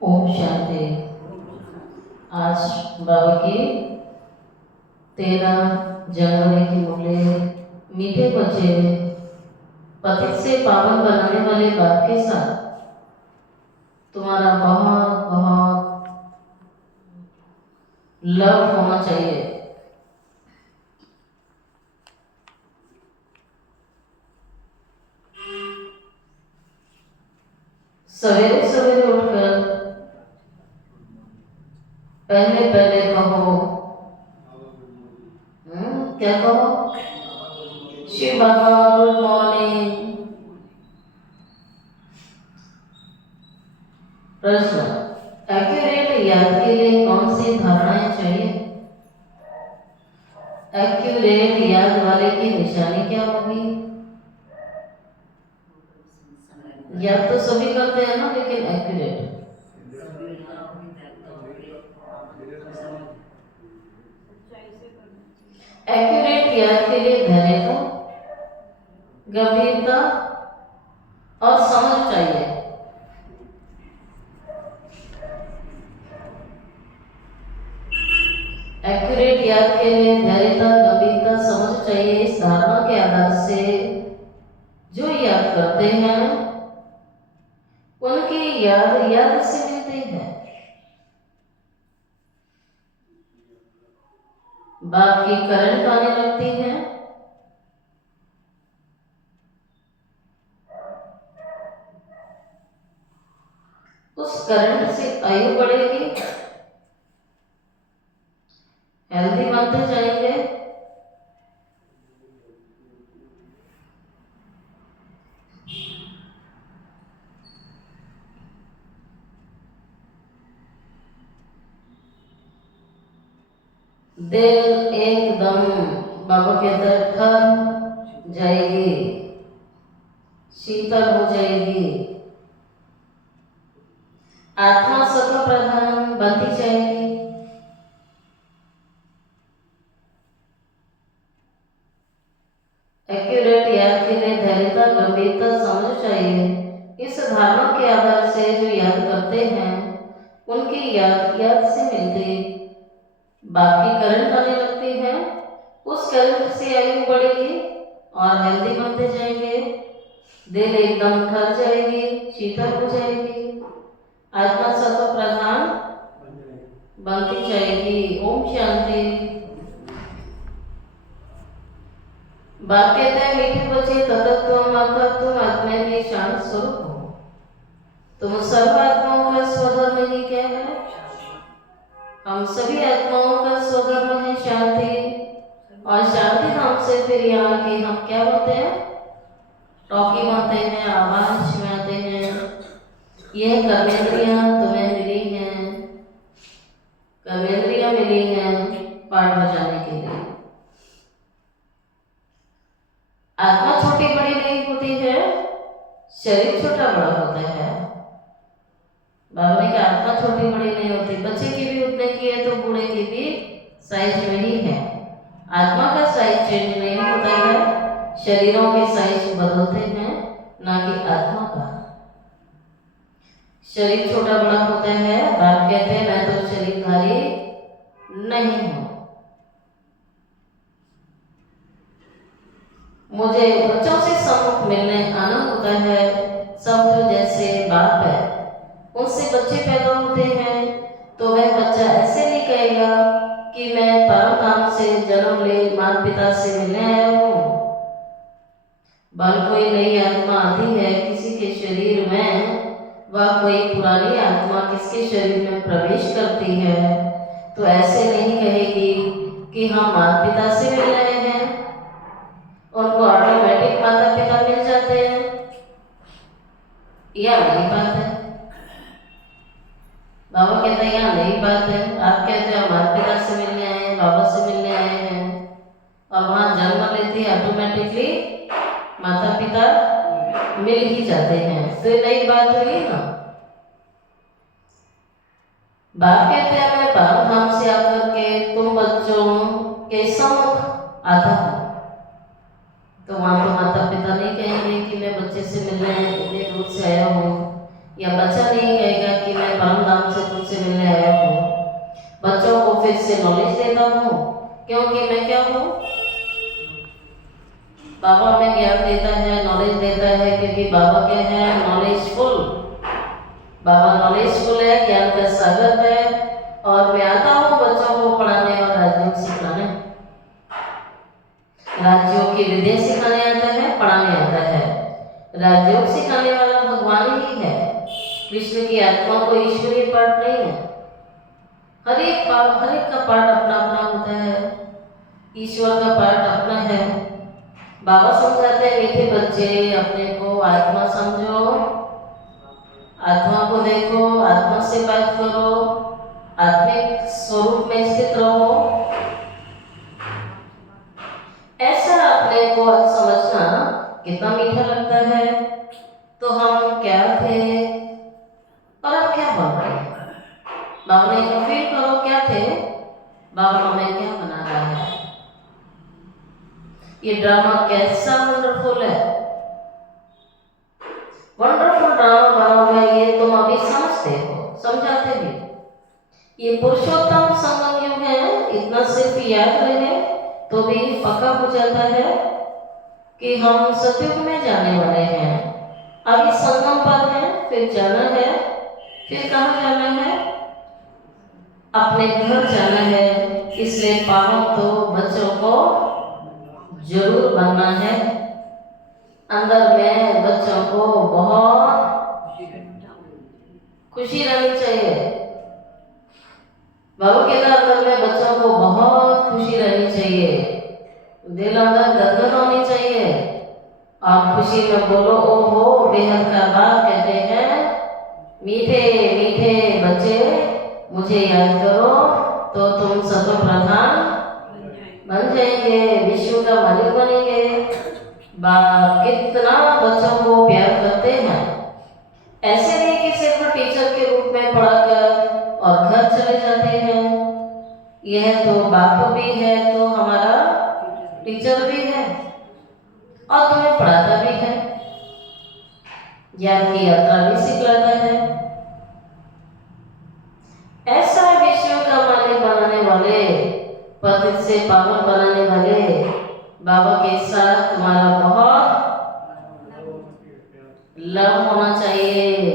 ओम शांति। आज बाबा की 13 जनवरी की मुरली मीठे बच्चे पतित से पावन बनाने वाले बाप के साथ तुम्हारा बहुत बहुत लव होना चाहिए। सवेरे सवेरे उठकर पहले पहले कहो, क्या कहो? शिव बाबा गुड मॉर्निंग। प्रश्न, एक्यूरेट याद के लिए कौन सी धारणाएं चाहिए? एक्यूरेट याद वाले की निशानी क्या होगी? याद तो सभी करते हैं ना, लेकिन एक्यूरेट याद के लिए धैर्यता, गंभीरता और समझ चाहिए। एक्यूरेट याद के लिए धैर्यता, गंभीरता, समझ चाहिए। इस धारणा के आधार से जो याद करते हैं उनकी याद से मिलती है। बाप की करंट आने लगती है। उस करंट से आयु बढ़ेगी, हेल्दी बनते जाएंगे। दिल एकदम बाबा कहते ठहर जाएगी, शीतल हो जाएगी। आत्मा सत्व प्रधान बनती जाएगी। एक्यूरेट याद के लिए धैर्यता, गंभीरता, समझ चाहिए। इस धारणा के आधार से जो याद करते हैं उनकी याद से मिलती बाकी करंट आने लगती है। उस करंट से आयु बढ़ेगी और हेल्दी बनते जाएंगे। दिल एकदम ठहर जाएगी, शीतल हो जाएगी। आत्मा सत्व प्रधान बनती जाएगी। ओम शांति। बाप कहते हैं मीठे बच्चे, तत्व आत्मा के शांत स्वरूप हो। तुम सर्व आत्माओं का स्वधर्म ही क्या है? हम सभी आत्माओं का स्वधर्म है शांति। और शांति नाम से फिर यहाँ के हम क्या बनते हैं? टॉकी बनते हैं, आवाज में आते हैं। यह कर्मेंद्रियां तुम्हें मिली हैं, कर्मेंद्रियां मिली हैं पाठ बजाने के लिए। आत्मा छोटी बड़ी नहीं होती है, शरीर छोटा बड़ा होता है। बाबा ने कहा आत्मा छोटी बड़ी नहीं होती। बच्चे की भी उतने की है तो बूढ़े की भी साइज में ही है। आत्मा का साइज चेंज नहीं होता है, शरीरों के साइज बदलते हैं, ना कि आत्मा का। शरीर छोटा बड़ा होता है। बाप कहते हैं मैं तो शरीरधारी नहीं हूं। मुझे बच्चों से सम्मुख मिलने आनंद होता है। सब जो जैसे बाप है उनसे बच्चे पैदा होते हैं तो वह बच्चा ऐसे नहीं कहेगा कि मैं परम धाम से जन्म ले माता पिता से मिलने आया हूँ। बल कोई नई आत्मा आती है किसी के शरीर में, वह कोई पुरानी आत्मा किसके शरीर में प्रवेश करती है तो ऐसे नहीं कहेगी कि हम माता पिता से मिल रहे हैं। उनको ऑटोमेटिक माता पिता मिल जाते हैं। यह नई बात है। बाबा कहते हैं यहाँ नई बात है। आप कहते हैं माता पिता से मिलने आए हैं, बाबा से मिलने आए हैं, और वहां जन्म लेते ही ऑटोमेटिकली माता पिता मिल ही जाते हैं। तो ये नई बात हुई ना। बाप कहते हैं मैं परम धाम से आकर के तुम बच्चों के सम्मुख आता हूँ। तो वहां तो माता पिता नहीं कहेंगे कि मैं बच्चे से मिलने इतने दूर से आया हूँ। या बच्चा नहीं कहेगा कि मैं परम धाम से तुमसे मिलने आया हूँ। बच्चों को फिर से नॉलेज देता हूँ, क्योंकि मैं क्या हूँ, बाबा हमें ज्ञान देता है, नॉलेज देता है, क्योंकि बाबा क्या है, नॉलेजफुल। बाबा नॉलेजफुल है, ज्ञान का सागर है। और मैं आता हूँ बच्चों को पढ़ाने और राजयोग सिखाने, राज्यों की विद्या सिखाने आता है, पढ़ाने आता है। राजयोग सिखाने वाला भगवान ही है। कृष्ण की आत्मा को ईश्वरीय पाठ नहीं है। हर एक का पाठ अपना अपना होता है, ईश्वर का पाठ अपना है। बाबा समझाते हैं, मीठे बच्चे अपने को आत्मा समझो, आत्मा को देखो, आत्मा से बात करो, आत्मिक स्वरूप में स्थित रहो। ऐसा अपने को समझना कितना मीठा लगता है। तो हम क्या थे और अब क्या बन रहे हैं। बाबा ने फील करो क्या थे, बाबा हमें क्या बना रहा है। ये ड्रामा कैसा वंडरफुल है, वंडरफुल ड्रामा बना हुआ है। ये तुम अभी समझते हो, समझाते भी। ये पुरुषोत्तम संगम युग है, इतना सिर्फ याद रहे तो भी पक्का हो जाता है कि हम सतयुग में जाने वाले हैं। अभी संगम पर है, फिर जाना है। फिर कहाँ जाना है, अपने घर जाना है। इसलिए पावन तो बच्चों को जरूर बनना है। अंदर में बच्चों को बहुत खुशी रहनी चाहिए। बाबू के अंदर में बच्चों को बहुत खुशी रहनी चाहिए, दिल अंदर गदगद होनी चाहिए। और खुशी में बोलो ओहो बेहद का बाप कहते हैं, मीठे मीठे बच्चे मुझे याद करो तो तुम सतो प्रधान बन जाएंगे, विश्व का मालिक बनेंगे। बाप कितना बच्चों को प्यार करते हैं। ऐसे नहीं कि सिर्फ टीचर के रूप में पढ़ाकर और घर चले जाते हैं। यह तो बाप भी है, तो हमारा टीचर भी है और तुम्हें पढ़ाता भी है, ज्ञान की यात्रा भी सिखलाता है। ऐसा विश्व का मालिक बनाने वाले, पतित से पावन बनाने वाले बाबा के साथ तुम्हारा बहुत लव होना चाहिए।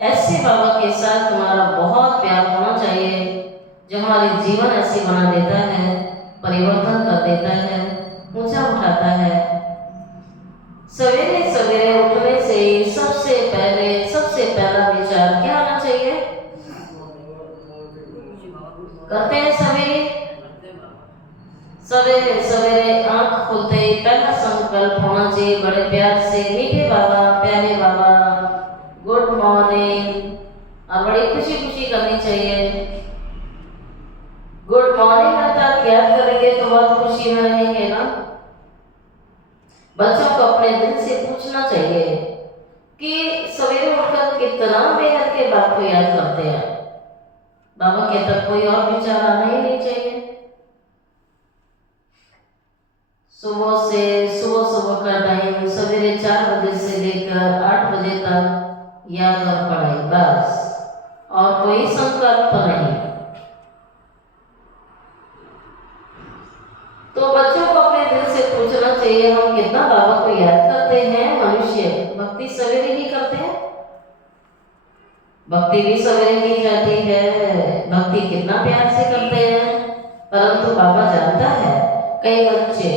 ऐसे बाबा के साथ तुम्हारा बहुत प्यार होना चाहिए, जो हमारे जीवन ऐसे बना देता है, परिवर्तन कर देता है, ऊंचा उठाता है। सवेरे सवेरे उठने से सबसे पहला विचार क्या आना चाहिए, करते हैं सवेरे सवेरे आंख खुलते ही पहला संकल्प होना चाहिए बड़े प्यार से, मीठे बाबा, प्यारे बाबा, गुड मॉर्निंग। और बड़ी खुशी खुशी करनी चाहिए। गुड मॉर्निंग अर्थात याद करेंगे तो बहुत खुशी में रहेंगे ना। बच्चों को अपने दिल से पूछना चाहिए कि सवेरे उठकर कितना बेहद के बाप को याद करते हैं। बाबा के तक कोई और विचार आना ही नहीं चाहिए। सुबह का टाइम सवेरे 4 बजे से लेकर 8 बजे तक याद और पढ़ाई, बस, और कोई संकल्प नहीं। तो बच्चों को अपने दिल से पूछना चाहिए, हम कितना बाबा को याद करते हैं। मनुष्य भक्ति सवेरे ही करते हैं, भक्ति भी सवेरे की जाती है, भक्ति कितना प्यार से करते हैं। परंतु बाबा जानता है कई बच्चे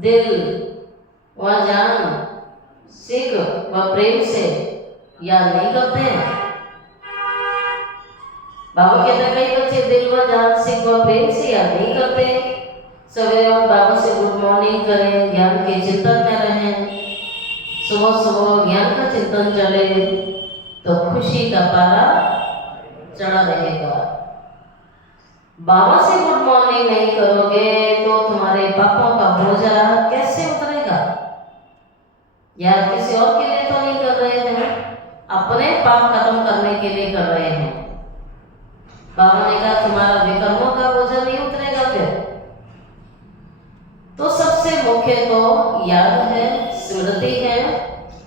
दिल व जान, सिख व प्रेम से याद नहीं करते हैं। बाबा कहते हैं कई बच्चे दिल व जान, सिख व प्रेम से याद नहीं करते। सवेरे और बाबा से गुड मॉर्निंग करें, ज्ञान के चिंतन में रहें, सुबह ज्ञान का चिंतन चले तो खुशी का पारा चढ़ा रहेगा। बाबा से गुड मॉर्निंग नहीं करोगे तो तुम्हारे पापों का बोझा कैसे उतरेगा। यार किसी और के लिए तो नहीं कर रहे हैं, अपने पाप खत्म करने के लिए कर रहे हैं। बाबा ने कहा तुम्हारा विकर्मों का बोझा नहीं उतरेगा। फिर तो सबसे मुख्य तो याद है, स्मृति है,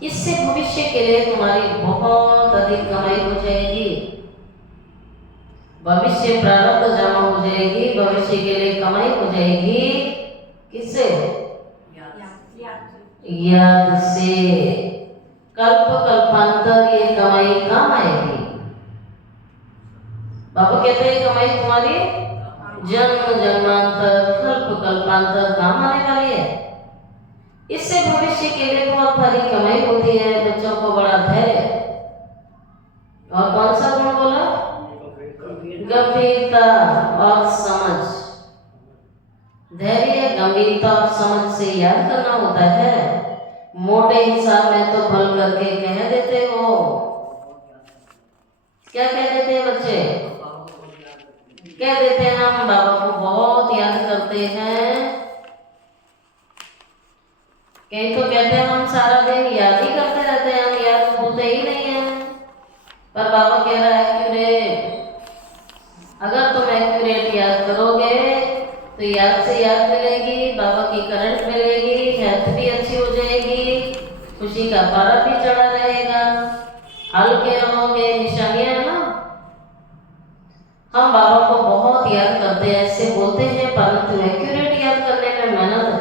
इससे भविष्य के लिए तुम्हारी बहुत अधिक कमाई हो जाएगी, भविष्य प्रारब्ध जमा हो जाएगी, भविष्य के लिए कमाई हो जाएगी। किससे? याद से। कल्प कल्पांतर ये कमाई काम आएगी। बाबा कहते हैं कमाई तुम्हारी जन्म जन्मांतर कल्प कल्पांतर काम आने वाली है। इससे भविष्य के लिए बहुत भारी कमाई होती है। बच्चों को बड़ा धैर्य और कौन सा गुण बोला? गंभीरता और समझ। धैर्य, गंभीरता और समझ से याद करना होता है। मोटे हिसाब में तो भल करके कह देते हो। क्या कह देते हैं बच्चे? कह देते हैं हम बाबा को बहुत याद करते हैं। कहीं तो कहते हैं हम सारा दिन याद ही करते रहते हैं, हम याद भूलते ही नहीं है। पर बाबा कह रहा है एक्यूरेट, अगर तुम एक्यूरेट याद करोगे तो याद से याद मिलेगी, बाबा की करंट मिलेगी, हेल्थ भी अच्छी हो जाएगी, खुशी का पारा भी चढ़ा रहेगा, हल्के रहोगे। निशानियां है ना। हम बाबा को बहुत याद करते हैं, ऐसे बोलते हैं, परंतु एक्यूरेट याद करने में मेहनत है।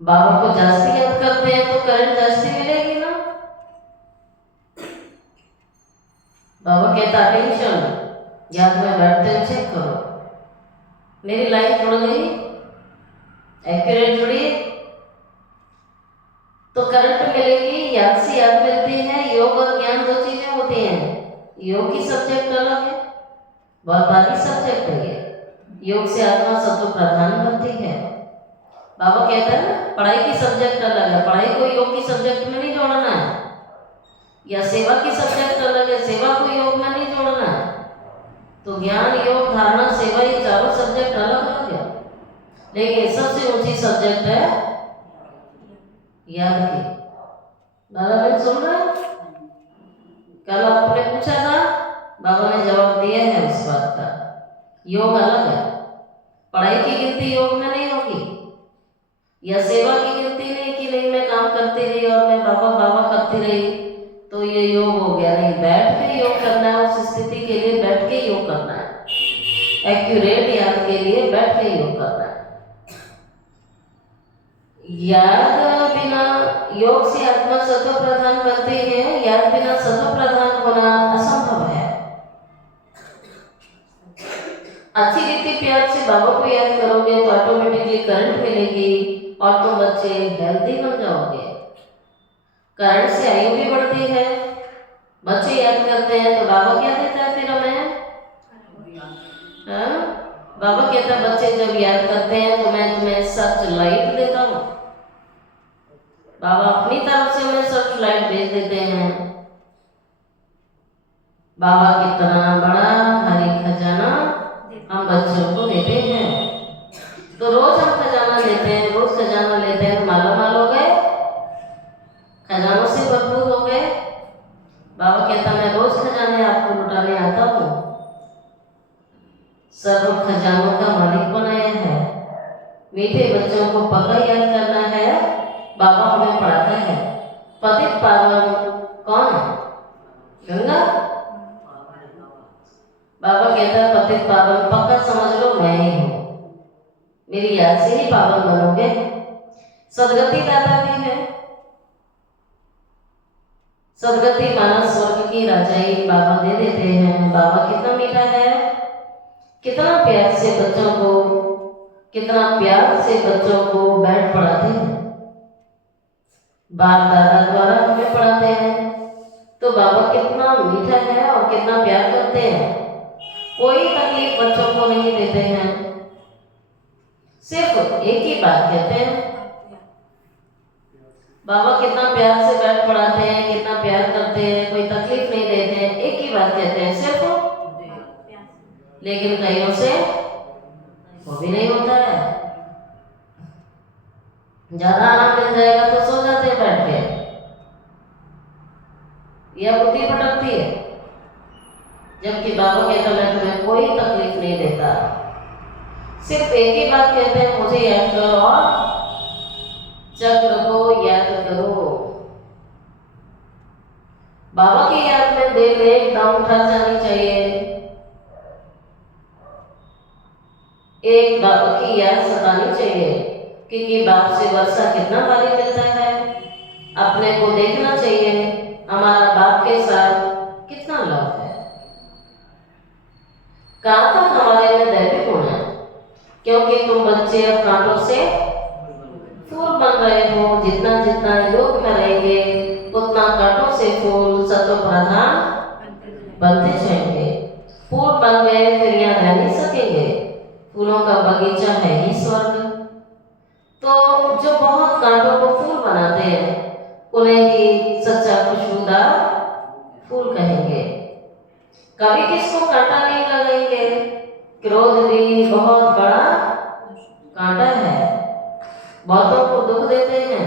बाबा को जास्ती याद करते हैं तो करंट जास्ती मिलेगी ना। बाबा कहता टेंशन याद में बैठते हो चेक करो, मेरी लाइफ जुड़ गई, एक्यूरेट जुड़ी तो करंट मिलेगी, याद से याद मिलती है। योग और ज्ञान दो चीजें होती हैं। योग की सब्जेक्ट अलग है, बहुत भारी सब्जेक्ट है ये। योग से आत्मा सत्व प्रधान बनती है। बाबा कहता है ना पढ़ाई की सब्जेक्ट अलग है, पढ़ाई को योग की सब्जेक्ट में नहीं जोड़ना है। या सेवा की सब्जेक्ट अलग है, सेवा को योग में नहीं जोड़ना है। तो ज्ञान, योग, धारणा, सेवा ये चारों सब्जेक्ट अलग अलग है, लेकिन सबसे ऊंची सब्जेक्ट है याद की। दादा बहन सुन रहे हैं? कल आपने पूछा था, बाबा ने जवाब दिया है उस बात का। योग अलग है, पढ़ाई की गिनती योग में नहीं होगी, या सेवा की गिनती नहीं कि नहीं मैं काम करती रही और मैं बाबा बाबा करती रही तो ये योग हो गया। नहीं, बैठ के योग करना है, उस स्थिति के लिए बैठ के योग करना है। एक्यूरेट याद के लिए बैठ के योग करना है। याद बिना योग से आत्मा सत्व प्रधान बनती है, याद बिना सत्व प्रधान होना असंभव है। अच्छी रीति प्यार से बाबा को याद करोगे तो ऑटोमेटिकली करंट मिलेगी और तुम बच्चे हेल्दी बन जाओगे। करंट से आयु भी बढ़ती है। बच्चे याद करते हैं तो बाबा क्या देता है फिर हमें? बाबा कहता है बच्चे जब याद करते हैं तो मैं तुम्हें सर्च लाइट देता हूँ। बाबा अपनी तरफ से हमें सर्च लाइट भेज देते हैं। बाबा कितना बड़ा भारी खजाना हम बच्चों को देते हैं। तो रोज हम खजाना लेते हैं, रोज खजाना लेते हैं, माला माल हो गए, खजानों से भरपूर हो गए। बाबा कहता मैं रोज खजाने आपको लुटाने आता हूँ। सर्व खजानों का मालिक बनाया है। मीठे बच्चों को पक्का याद करना है। बाबा हमें पढ़ाता है पतित पावन कौन है? गंगा। बाबा कहता है पतित पावन पक्का समझ लो मैं ही हूँ, मेरी याद से ही पावन बनोगे। सदगति दाता भी है। सदगति माना स्वर्ग की राजाई बाबा दे देते हैं। बाबा कितना मीठा है, कितना प्यार से बच्चों को, कितना प्यार से बच्चों को बैठ पढ़ाते हैं। बाप दादा द्वारा हमें पढ़ाते हैं तो बाबा कितना मीठा है और कितना प्यार करते हैं। कोई तकलीफ बच्चों को नहीं देते हैं, सिर्फ एक ही बात कहते हैं। बाबा कितना प्यार से बैठ पढ़ाते हैं, कितना प्यार करते हैं, कोई तकलीफ नहीं देते हैं, एक ही बात कहते हैं सिर्फ। लेकिन कईयों से वो भी नहीं होता है। ज्यादा आराम मिल जाएगा तो सो जाते हैं बैठ के, यह बुद्धि भटकती है। जबकि बाबा कहता मैं तुम्हें कोई तकलीफ नहीं देता, सिर्फ एक ही बात कहते हैं मुझे याद करो और चक्र को याद करो। बाबा की याद में दिल एकदम उठा जानी चाहिए। एक बाबा की याद सतानी चाहिए, क्योंकि बाप से वर्षा कितना भारी मिलता है। अपने को देखना चाहिए हमारा बाप के साथ कितना लव है। कहाँ तक हमारे में दैवी गुण है, क्योंकि तुम बच्चे अब कांटों से फूल बन रहे हो। जितना जितना योग में रहेंगे उतना कांटों से फूल सत्व प्रधान बनते जाएंगे। फूल बन गए फिर यहाँ रह नहीं सकेंगे। फूलों का बगीचा है ही स्वर्ग। तो जो बहुत कांटों को फूल बनाते हैं उन्हें ही सच्चा खुशबूदार फूल कहेंगे। कभी किसको कांटा नहीं लगाएंगे। क्रोध भी बहुत बड़ा कांटा है, बहुतों को दुख देते हैं।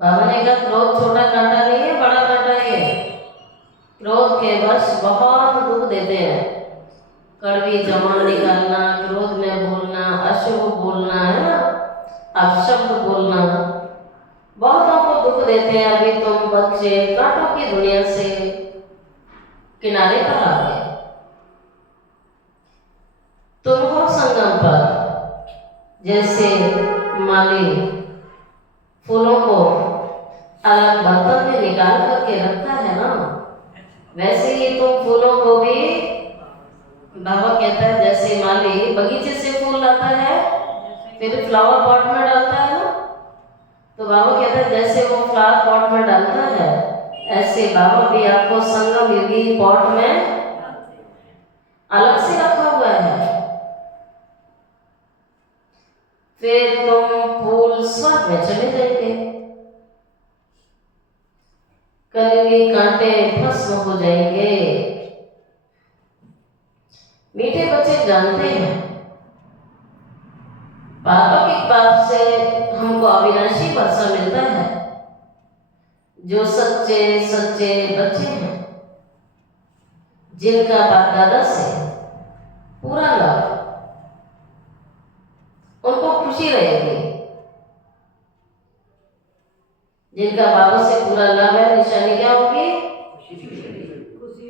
बाबा ने कहा क्रोध छोटा कांटा नहीं है, बड़ा कांटा है। क्रोध के वश बहुत दुख देते हैं। कड़वी जबान निकालना, क्रोध में बोलना, अशुभ बोलना, है ना, अपशब्द बोलना, बहुतों को दुख देते हैं। अभी तुम बच्चे कांटों की दुनिया से किनारे पर आ गए। तुम हो संगम पर। जैसे माली फूलों को अलग बर्तन में निकाल करके रखता है ना, वैसे ही तुम फूलों को भी, बाबा कहता है जैसे माली बगीचे से फूल लाता है फिर फ्लावर पॉट में डालता है ना, तो बाबा कहता है जैसे वो फ्लावर पॉट में डालता है ऐसे बाबा भी आपको संगम योगी पॉट में अलग से रखा हुआ है। फिर तुम फूल स्वर्ग में चले जाएंगे। कलयुगी कांटे भस्म हो जाएंगे। मीठे बच्चे जानते हैं पालौकिक बाप से हमको अविनाशी वर्षा मिलता है। जो सच्चे सच्चे बच्चे हैं, जिनका बाप दादा से पूरा लव, उनको खुशी रहेगी। जिनका बाबा से पूरा लव है, निशानी क्या होगी?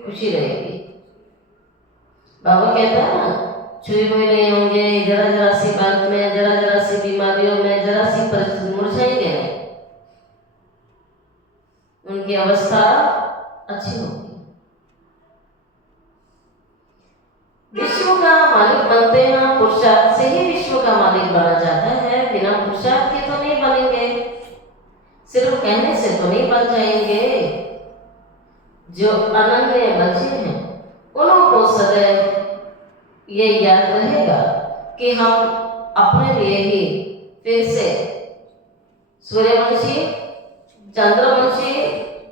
खुशी रहेगी। बाबा कहता है ना, छुई हुई नहीं होंगे, जरा जरा सी बात में, जरा जरा सी बीमारियों में, जरा सी परिस्थिति मुरझाएंगे, उनकी अवस्था अच्छी होगी। विश्व का मालिक बनते हैं, पुरुषार्थ से ही विश्व का मालिक बना जाता है। बिना पुरुषार्थ के तो नहीं बनेंगे, सिर्फ कहने से तो नहीं बन जाएंगे। जो अनन्य बच्चे हैं उनको सदैव ये याद रहेगा कि हम अपने लिए ही फिर से सूर्यवंशी चंद्रवंशी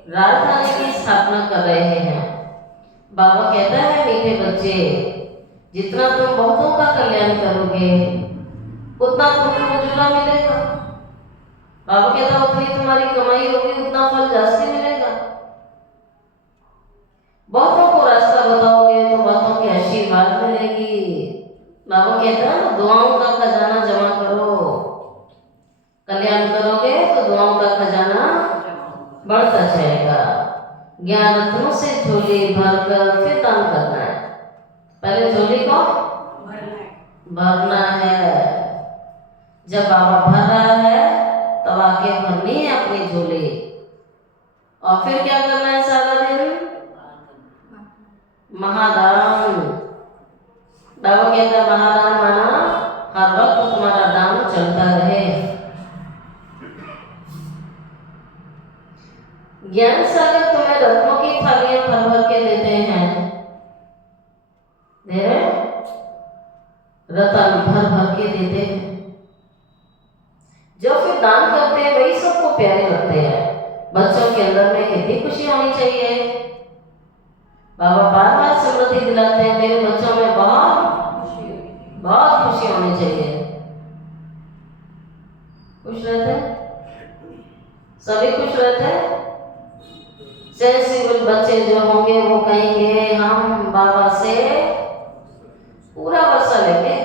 राजधानी की स्थापना कर रहे हैं। बाबा कहता है मीठे बच्चे, जितना तुम बहुतों का कल्याण करोगे उतना तुमको उजला मिलेगा। बाबा कहता उतनी तुम्हारी कमाई होगी उतना फल जास्ती मिलेगा। बहुतों को रास्ता बताओगे तो बहुतों की आशीर्वाद मिलेगी। बाबा कहता है ना, दुआओं का खजाना जमा करो। कल्याण करोगे तो दुआओं का खजाना बढ़ता जाएगा। ज्ञान रत्नों से झोली भरकर फिर दान करना है। पहले झोली को भरना है। जब बाबा भर रहा है तब आके भरनी है अपनी झोली, और फिर क्या करना है सारा दिन? महादान। बाबा कहता महादान माना हर वक्त तुम्हारा दान चलता रहे। ज्ञान सागर तुम्हें रत्नों की थालियां भर भर के देते हैं, रतन भर भर के देते हैं। जो फिर दान करते हैं वही सबको प्यारे लगते हैं। बच्चों के अंदर में कितनी खुशी होनी चाहिए। बाबा बार बार स्मृति दिलाते हैं, मेरे बच्चों में बहुत खुशी होनी चाहिए। खुश रहते हैं, सभी खुश रहते हैं। सेंसिबल बच्चे जो होंगे वो कहेंगे हम बाबा से पूरा वर्षा लेंगे,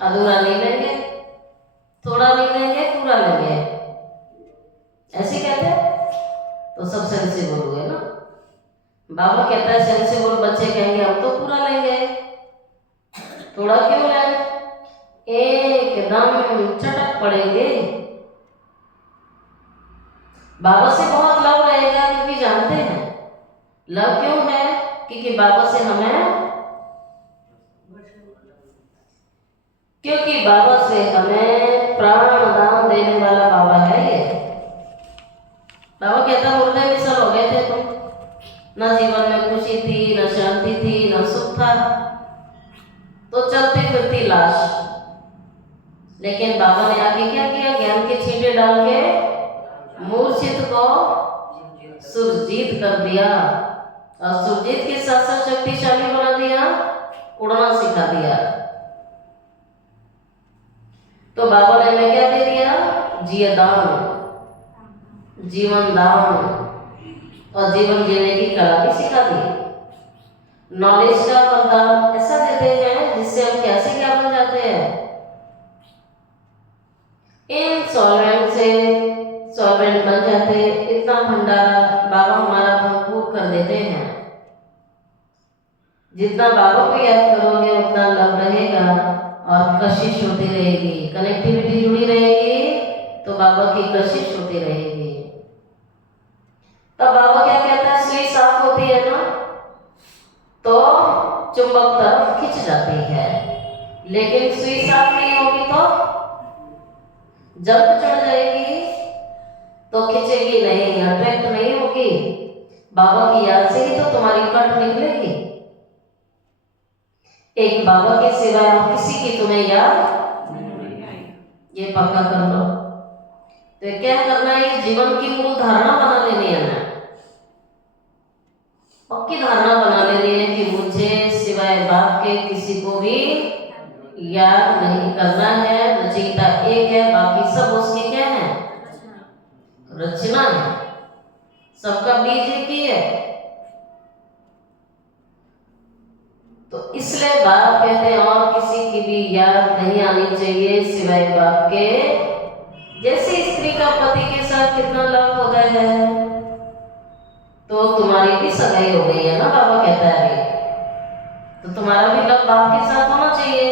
अधूरा नहीं लेंगे, थोड़ा नहीं लेंगे, पूरा पूरा लेंगे, ऐसे कहते हैं तो सब सेंसिबल हुए ना। बाबा कहता है सेंसिबल बच्चे कहेंगे हम तो पूरा लेंगे, थोड़ा क्यों लें, एकदम चटक पड़ेंगे। बाबा से बहुत लव रहेगा क्योंकि जानते हैं लव क्यों है, क्योंकि बाबा से हमें प्राण दान देने वाला बाबा है ये। बाबा कहता मुर्दे मिसल हो गए थे तुम, ना जीवन में खुशी थी, ना शांति थी, ना सुख था, तो चलती फिरती लाश। लेकिन बाबा ने आगे क्या किया, ज्ञान के छींटे डाल के मूर्छित को सुरजीत कर दिया, और सुरजीत के साथ साथ शक्तिशाली बना दिया, उड़ना सिखा दिया। तो बाबा ने हमें क्या दे दिया, जिया दान, जीवन दान, और जीवन जीने की कला भी सिखा दी। नॉलेज का वरदान ऐसा देते हैं जिससे हम कैसे क्या बन जाते हैं, इनसॉल्वेंट से सॉल्वेंट बन जाते हैं। इतना भंडारा बाबा हमारा भरपूर कर देते हैं। जितना बाबा को याद करोगे उतना लव रहेगा और कशिश होती रहेगी, कनेक्टिविटी जुड़ी रहेगी, तो बाबा की कशिश होती रहेगी। तब बाबा क्या कहता है, सुई साफ होती है ना तो चुंबक तरफ खिंच जाती है, लेकिन सुई साफ नहीं होगी तो जब चढ़ जाएगी तो खिंचेगी नहीं, अट्रैक्ट नहीं होगी। बाबा की याद से ही तो तुम्हारी कट निकलेगी। एक बाबा के सिवाय और किसी की तुम्हें याद, ये पक्का कर लो। तो क्या करना है, जीवन की मूल धारणा बना लेनी है ना, पक्की धारणा बना लेनी है कि मुझे सिवाय बाप के किसी को भी याद नहीं करना है। रचयिता एक है, बाकी सब उसकी क्या है, रचना है, सबका बीज एक ही है। तो इसलिए बाप कहते हैं और किसी की भी याद नहीं आनी चाहिए सिवाय बाप के। जैसे स्त्री का पति के साथ कितना लव होता है, तो तुम्हारी भी सगाई हो गई है ना, बाबा कहता है अभी, तो तुम्हारा भी लव बाप के साथ होना चाहिए।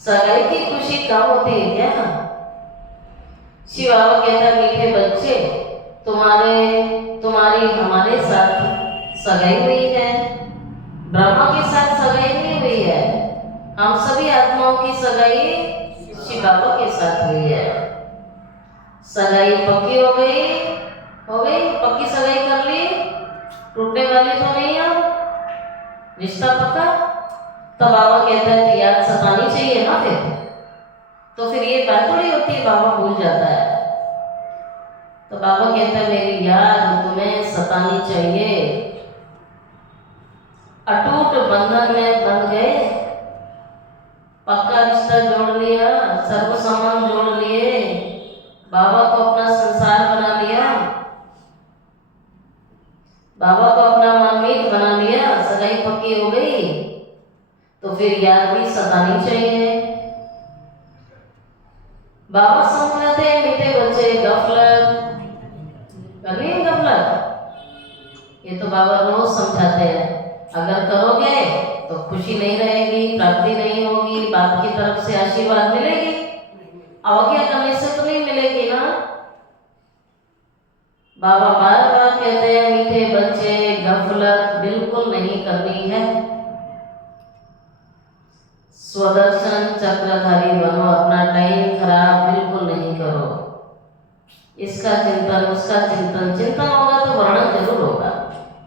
सगाई की खुशी कम होती है क्या? शिव बाबा कहता है मीठे बच्चे, तुम्हारी हमारे साथ सगाई हुई है, ब्रह्मा के साथ सगाई नहीं हुई है। हम सभी आत्माओं की सगाई शिव बाबा के साथ हुई है। सगाई पक्की हो गई, पक्की सगाई कर ली, टूटने वाली तो नहीं है, रिश्ता पक्का। तो बाबा कहता है कि याद सतानी चाहिए ना, तो फिर ये बात थोड़ी होती है बाबा भूल जाता है। तो बाबा कहता है मेरी याद तुम्हें सतानी चाहिए। अटूट बंधन में बंध गए, पक्का रिश्ता जोड़ लिया, सर्व सामान जोड़ लिए, बाबा को अपना संसार बना लिया, बाबा को अपना मानमीत बना लिया, सगाई पक्की हो गई, तो फिर याद भी सतानी चाहिए। बाबा समझाते हैं मीठे बच्चे, गफलत करनी है, गफलत ये तो बाबा रोज समझाते हैं। अगर करोगे तो खुशी नहीं रहेगी, प्राप्ति नहीं होगी, बाप की तरफ से आशीर्वाद मिलेगी, अवज्ञा करने से तो नहीं मिलेगी ना। बाबा बार बार कहते हैं मीठे बच्चे, गफलत बिल्कुल नहीं करनी है। स्वदर्शन चक्रधारी बनो, अपना टाइम खराब बिल्कुल नहीं करो। इसका चिंतन, उसका चिंतन, चिंतन होगा तो वर्णन जरूर होगा।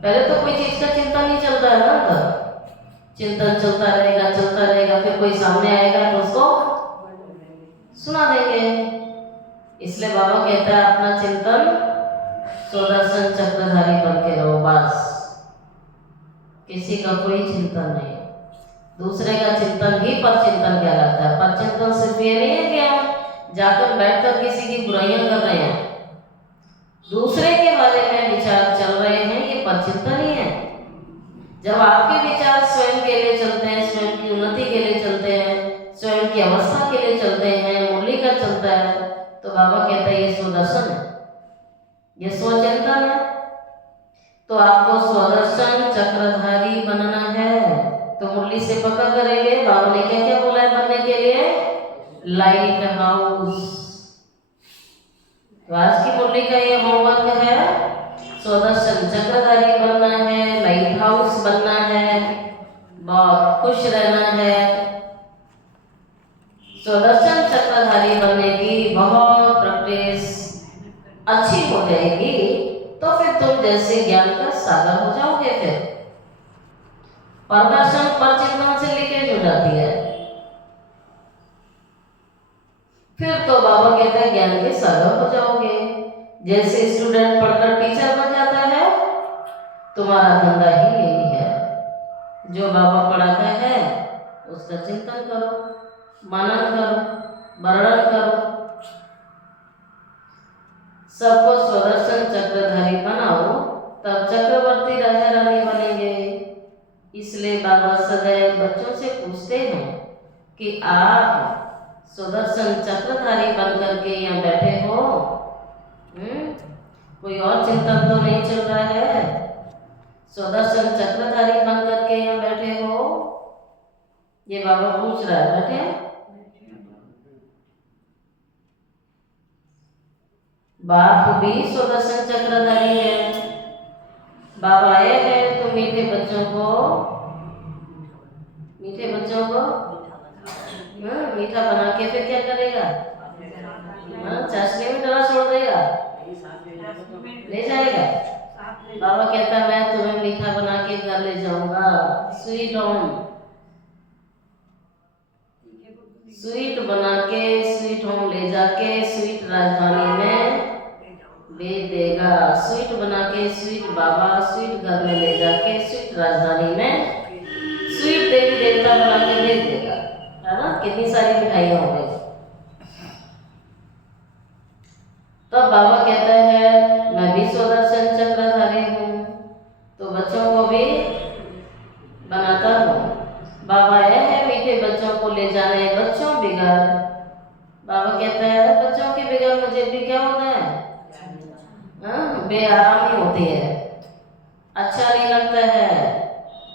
पहले तो कोई चीज का चिंतन नहीं चलता है ना, तो चिंतन चलता रहेगा, फिर कोई सामने आएगा तो उसको सुना देंगे। इसलिए बाबा कहता है अपना चिंतन स्वदर्शन चक्रधारी बन के रहो, बस किसी का कोई चिंतन नहीं। दूसरे का चिंतन ही पर चिंतन कहलाता है। पर चिंतन सिर्फ ये नहीं है कि हम जाकर बैठकर किसी की बुराइयां कर रहे हैं, दूसरे के बारे में विचार चल रहे हैं, ये पर चिंतन ही है। जब आपके विचार स्वयं के लिए चलते हैं, स्वयं की उन्नति के लिए चलते हैं, स्वयं की अवस्था के लिए चलते हैं, मुरली का चलता है तो बाबा कहता है ये स्वदर्शन है, ये स्वचिंतन है। तो आपको स्वदर्शन चक्रधारी बनना है तो मुरली से पक्का करेंगे। बाबा ने क्या क्या बोला है बनने के लिए? Light house. तो आज की मुरली का ये होमवर्क है, स्वदर्शन चक्रधारी बनना है, लाइट हाउस बनना है, बहुत खुश रहना है। स्वदर्शन चक्रधारी बनने की बहुत प्रैक्टिस अच्छी हो जाएगी तो फिर तुम जैसे ज्ञान का सागर हो जाओगे। फिर प्रदर्शन परचिंतन से लीकेज हो जाती है, फिर तो बाबा कहते हैं ज्ञान के सागर हो जाओगे। जैसे स्टूडेंट पढ़कर टीचर बन जाता है, तुम्हारा धंधा ही यही है, जो बाबा पढ़ाता है उसका चिंतन करो, मनन करो, वर्णन करो, सबको स्वदर्शन चक्रधारी बनाओ, तब चक्रवर्ती राजा रानी बनेंगे। इसलिए बाबा सदैव बच्चों से पूछते हैं कि आप स्वदर्शन चक्रधारी बनकर के यहाँ बैठे हो, कोई और चिंतन तो नहीं चल रहा है? स्वदर्शन चक्रधारी बनकर के यहाँ बैठे हो, ये बाबा पूछ रहा है। बैठे बाप भी स्वदर्शन चक्रधारी है। बाबा आए हैं तो मीठे बच्चों को मीठा बना के फिर क्या करेगा? चाशनी में डला छोड़ देगा, ले जाएगा। बाबा कहता मैं तुम्हें मीठा बना के घर ले जाऊंगा, स्वीट होम, स्वीट बना के स्वीट होम ले जाके स्वीट राजधानी में भेज देगा। स्वीट बना के स्वीट बाबा स्वीट घर में ले जाके स्वीट राजधानी में स्वीट देवी देवता बना के भेज देगा, है ना? कितनी सारी मिठाइयाँ हो गई। तो बाबा कहता है मैं भी स्वदर्शन चक्रधारी हूँ, तो बच्चों को भी बनाता हूँ। बाबा आया है मीठे बच्चों को ले जाने बच्चों बिगड़। बाबा कहता है बच्चों के बिगड़ मुझे भी क्या होता है? बेआरामी होती है, अच्छा नहीं लगता है।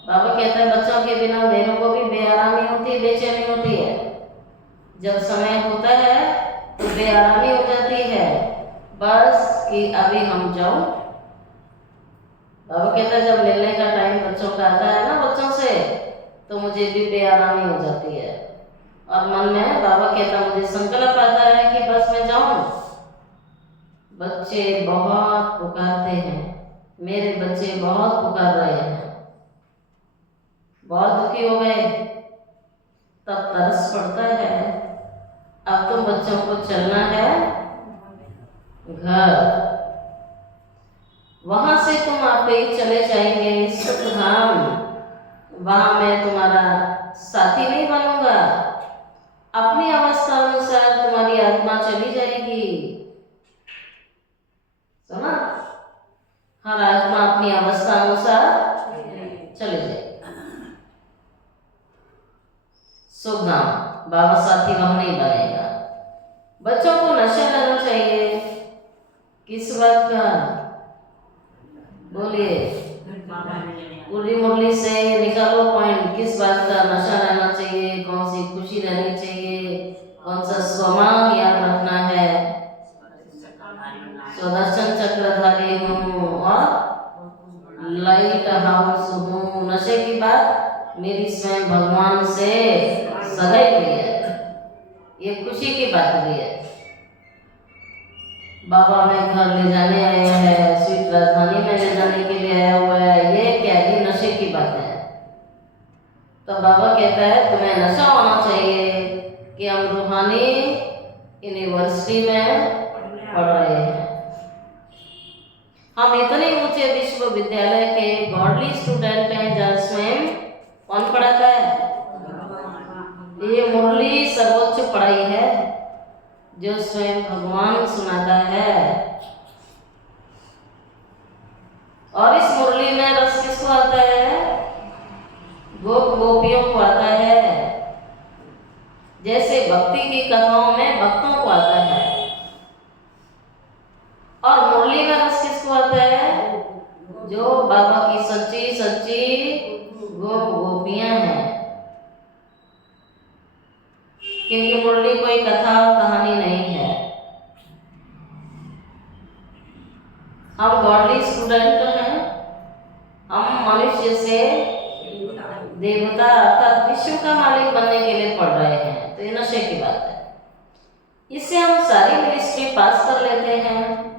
बाबा कहता है बच्चों के बिना मेरों को भी बेआरामी होती है, बेचैनी होती है। जब समय होता है तो बेआरामी हो जाती है, बस कि अभी हम जाऊं। बाबा कहता है जब मिलने का टाइम बच्चों का आता है ना बच्चों से, तो मुझे भी बेआरामी हो जाती है और मन में बाबा कहता मुझे संकल्प आता है कि बस मैं जाऊं। बच्चे बहुत पुकारते हैं, मेरे बच्चे बहुत पुकार रहे हैं, बहुत दुखी हो गए, तब तरस पड़ता है। अब तो बच्चों को चलना है घर, वहां से तुम आपे ही चले जाएंगे सुखधाम। वहां मैं तुम्हारा साथी नहीं बनूंगा, अपनी अवस्था अनुसार तुम्हारी आत्मा चली जाएगी। सुना? हर आत्मा अपनी अवस्था अनुसार चले जाएगी। सुखधाम, बाबा साथी वहां नहीं बनेगा। बच्चों को नशा लेना चाहिए, किस बात का? बोलिए, पूरी मुरली से निकालो पॉइंट, किस बात का नशा लेना चाहिए, कौन सी खुशी रहनी चाहिए, कौन सा स्वमान याद रखना है? स्वदर्शन चक्रधारी हूँ और लाइट हाउस हूँ। नशे की बात मेरी स्वयं भगवान से सगाई हुई है, ये खुशी की बात भी है। बाबा में घर ले जाने आया है, स्वीट राजधानी में ले जाने के लिए आया हुआ है, ये क्या? ये नशे की बात है। तो बाबा कहता है तुम्हें नशा होना चाहिए कि हम रूहानी यूनिवर्सिटी में पढ़ रहे हैं, हम इतने ऊंचे विश्वविद्यालय के गॉडली स्टूडेंट हैं जहाँ स्वयं कौन पढ़ाता है? ये मुरली सर्वोच्च पढ़ाई है जो स्वयं भगवान सुनाता है। और इस मुरली में रस किसको आता है? गोप गोपियों को आता है। जैसे भक्ति की कथाओं में भक्तों को आता है, और मुरली में रस किसको आता है? जो बाबा की सच्ची सच्ची गोपियां हैं। क्योंकि मुरली कोई कथा कहानी नहीं है। हम गॉडली स्टूडेंट हैं, हम मनुष्य से देवता अर्थात विश्व का मालिक बनने के लिए पढ़ रहे हैं, तो ये नशे की बात है। इससे हम सारी मिनिस्ट्री पास कर लेते हैं,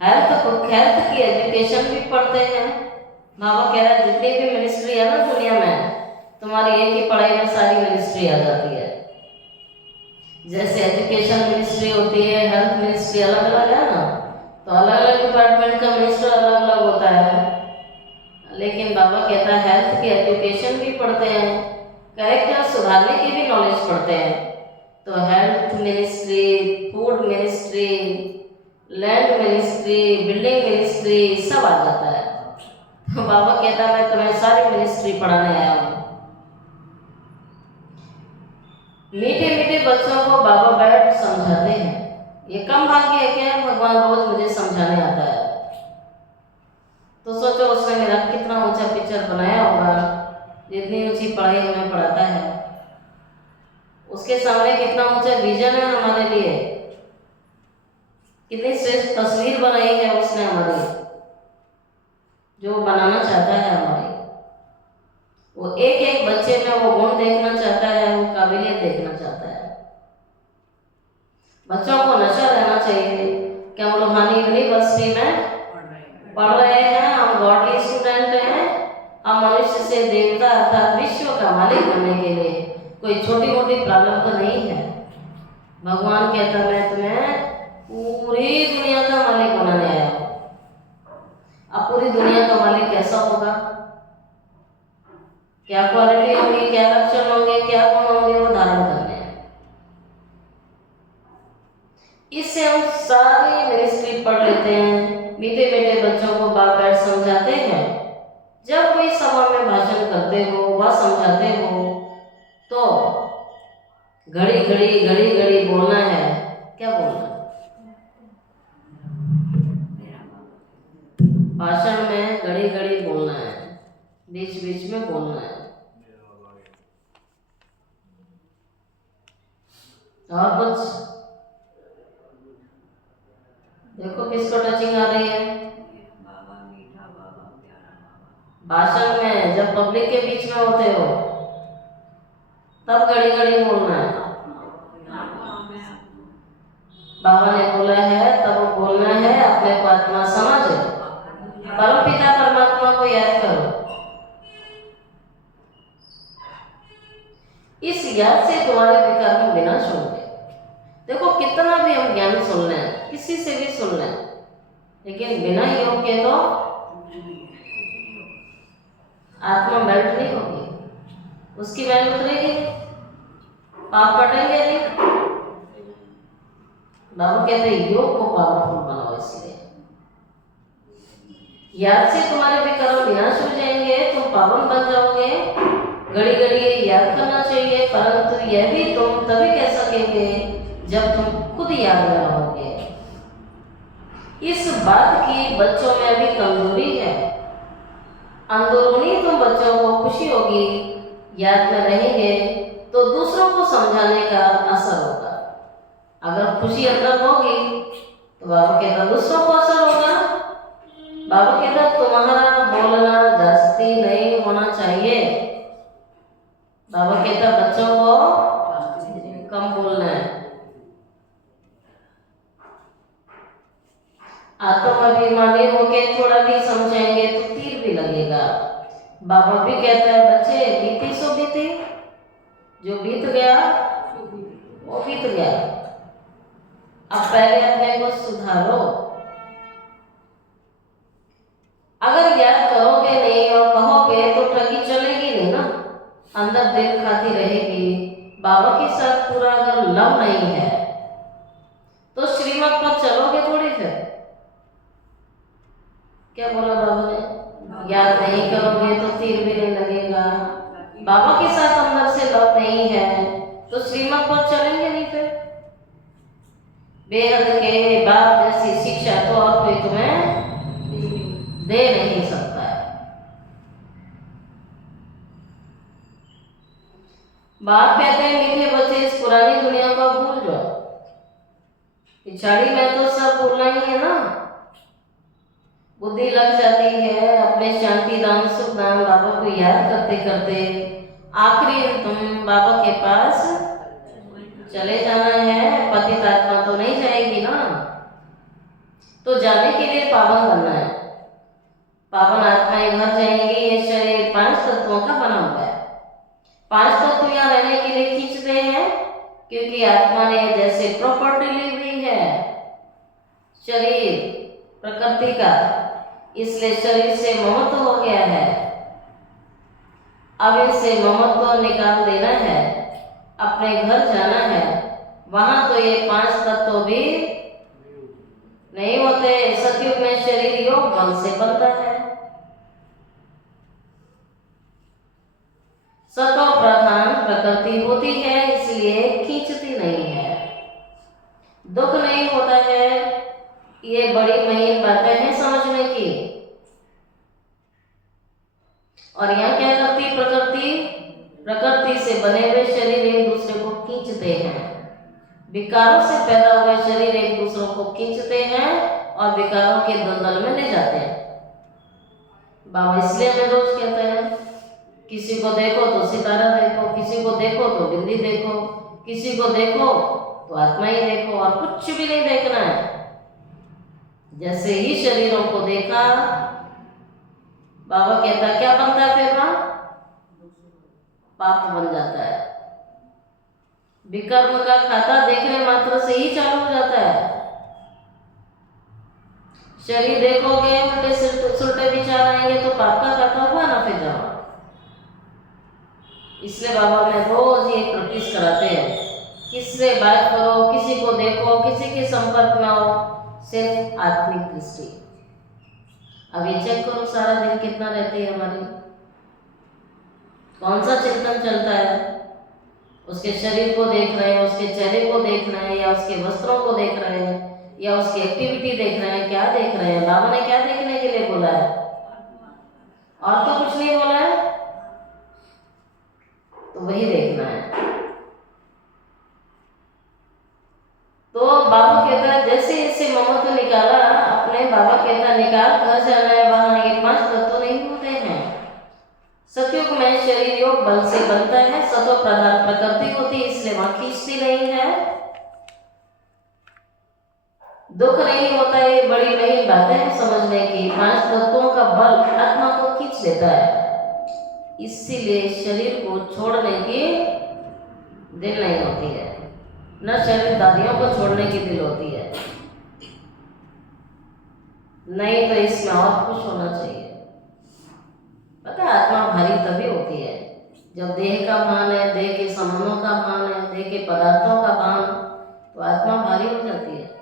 हेल्थ की एजुकेशन भी पढ़ते हैं। बाबा कह रहा है जितनी भी मिनिस्ट्री है ना दुनिया में, तुम्हारी एक ही पढ़ाई में सारी मिनिस्ट्री आ जाती है। जैसे एजुकेशन मिनिस्ट्री होती है, हेल्थ मिनिस्ट्री अलग अलग है ना, तो अलग अलग डिपार्टमेंट का मिनिस्टर अलग अलग होता है। लेकिन बाबा कहता है हेल्थ की एजुकेशन भी पढ़ते हैं, कैरेक्टर सुधारने की भी नॉलेज पढ़ते हैं। तो health ministry, food ministry, land ministry, building ministry सब आ जाता है। तो बाबा कहता है मैं तुम्हें सारी मिनिस्ट्री पढ़ाने आया हूँ। मीठे मीठे बच्चों को बाबा बैठ समझाते हैं। ये कम भाग्य है क्या भगवान रोज मुझे समझाने आता है? तो सोचो उसने मेरा कितना ऊंचा पिक्चर बनाया होगा, जितनी ऊंची पढ़ाई हमें पढ़ाता है, उसके सामने कितना ऊंचा विजन है हमारे लिए, कितनी श्रेष्ठ तस्वीर बनाई है उसने हमारी, जो बनाना चाहता है हमारी। वो एक एक बच्चे में वो गुण देखना चाहता है, वो काबिलियत देखना चाहता है। बच्चों को नशा रहना चाहिए कि हम रूहानी यूनिवर्सिटी में पढ़ रहे हैं, हम गॉडली स्टूडेंट हैं, हम मनुष्य से देवता अर्थात विश्व का मालिक बनने के लिए कोई छोटी मोटी प्रॉब्लम तो नहीं है। भगवान कहता मैं तुम्हें पूरी दुनिया का मालिक बनाने आया हूँ। अब पूरी दुनिया का मालिक कैसा होगा, क्या क्वालिटी होगी, क्या लक्षण होंगे, क्या गुण होंगे, वो धारण करने हैं। इससे हम सारी मिनिस्ट्री पढ़ लेते हैं, मीठे मीठे बच्चों को बाप बैठ समझाते हैं। जब कोई सभा में भाषण करते हो व समझाते हो तो घड़ी घड़ी बोलना है। क्या बोलना है? भाषण में घड़ी घड़ी बोलना है, बीच बीच में बोलना है। और कुछ देखो किसको टचिंग आ रही है? भाषण में जब पब्लिक के बीच में होते हो तब घड़ी घड़ी बोलना है। बाबा ने बोला है तब वो बोलना है। अपने को आत्मा समझ, परम पिता परमात्मा को याद करो। इस याद से तुम्हारे विकार में विनाश होंगे। देखो कितना भी हम ज्ञान सुन लें, किसी से भी सुन लें, लेकिन बिना योग के तो आत्मा मेल्ट नहीं होगी, उसकी वैल्यू उतरेगी, पाप कटेंगे नहीं। बाबा कहते हैं योग को पावरफुल बनाओ। इसलिए याद से तुम्हारे विकर्म विनाश हो जाएंगे, तुम पावन बन जाओगे। घड़ी घड़ी याद करना चाहिए, परंतु यह भी तुम तभी कह सकेंगे जब तुम खुद याद में रहोगे। इस बात की बच्चों में अभी कमजोरी है। अंदरूनी तुम बच्चों को खुशी होगी, याद में रहेंगे तो दूसरों को समझाने का असर होगा। अगर खुशी अंदर होगी तो बाबा कहता दूसरों को असर होगा। बाबा कहता तुम्हारा बोलना जास्ती नहीं होना चाहिए। बाबा कहता बच्चों को कम बोलना है। आत्माभिमानी होकर थोड़ा भी समझेंगे तो तीर भी लगेगा। बाबा भी कहता है बच्चे बीती सो बीती, जो बीत गया वो बीत गया। अब पहले अपने को सुधारो। अगर याद करोगे नहीं और कहोगे तो ठगी चलेगी नहीं ना, अंदर दिल खाती रहेगी। बाबा के साथ पूरा अगर लव नहीं है तो श्रीमत पर चलोगे थोड़ी। फिर क्या बोला बाबा ने? याद नहीं करोगे तो तीर भी नहीं लगेगा। बाबा के साथ अंदर से हक नहीं है तो श्रीमत पर चलेंगे नहीं। फिर बेहद के बाप जैसी शिक्षा तो और कोई तुम्हें दे नहीं सकता है। बाप कहते हैं मीठे बच्चे इस पुरानी दुनिया को भूल जाओ, पिछाड़ी में तो सब भूलना ही है ना। बुद्धि लग जाती है अपने शांति धाम सुख धाम बाबा को याद करते करते, आखिरी तुम बाबा के पास चले जाना है। पतित आत्मा तो नहीं जाएगी ना, तो जाने के लिए पावन बनना है। पावन आत्माएं घर जाएंगी। ये शरीर 5 तत्वों का बना हुआ है। 5 तत्व यहाँ रहने के लिए खींचते हैं क्योंकि आत्मा ने जैसे प्रॉपर्टी ली हुई है शरीर प्रकृति का, इसलिए शरीर से ममत्व हो गया है। अब इनसे ममत्व निकाल देना है, अपने घर जाना है। वहां तो ये 5 तत्व भी नहीं होते। सतयुग में शरीर योग बल से बनता है। सतो प्रधान प्रकृति होती है, इसलिए खींचती नहीं है। दुख नहीं होता है। ये बड़ी महीन बातें हैं समझने की। और यहाँ क्या करती प्रकृति? प्रकृति से बने हुए शरीर एक दूसरे को खींचते हैं। विकारों से पैदा हुए शरीर एक दूसरों को खींचते हैं और विकारों के दलदल में ले जाते हैं। बाबा इसलिए हमें रोज कहते हैं किसी को देखो तो सितारा देखो, किसी को देखो तो बिंदी देखो, किसी को देखो तो आत्मा ही देखो, और कुछ भी नहीं देखना है। जैसे ही शरीरों को देखा, बाबा कहता क्या बनता है फिर? वहां पाप बन जाता है। विकर्म का खाता देखने मात्र से ही चालू हो जाता है। शरीर देखोगे उल्टे सुलटे विचार आएंगे तो पाप का खाता हुआ ना फिर जाओ। इसलिए बाबा में रोज ये प्रैक्टिस कराते हैं, किससे बात करो, किसी को देखो, किसी के संपर्क में आओ, सिर्फ आत्मिक दृष्टि। अब ये चेक करो सारा दिन कितना रहती है हमारी, कौन सा चिंतन चलता है। उसके शरीर को देख रहे हैं, उसके चेहरे को देख रहे हैं, या उसके वस्त्रों को देख रहे हैं, या उसकी एक्टिविटी देख रहे हैं। क्या देख रहे हैं? बाबा ने क्या देखने के लिए बोला है? और तो कुछ नहीं बोला है, तो वही देखना है। तो बाबा कहता है जैसे इससे ममत्व निकाला अपने, बाबा कहता निकाल घर जाना है। वहां ये 5 तत्व नहीं होते हैं। सतयुग में शरीर योग बल से बनता है। सतो प्रधान प्रकृति होती है, इसलिए वहां खींचती नहीं है। दुख नहीं होता। ये बड़ी नई बातें हैं समझने की। 5 तत्वों का बल आत्मा को खींच लेता है, इसीलिए शरीर को छोड़ने की दिल नहीं होती है, न शरीर दादियों को छोड़ने की दिल होती है। नहीं तो इसमें और खुश होना चाहिए। पता है आत्मा भारी तभी होती है जब देह का भान है, देह के संबंधों का भान है, देह के पदार्थों का भान, तो आत्मा भारी हो जाती है।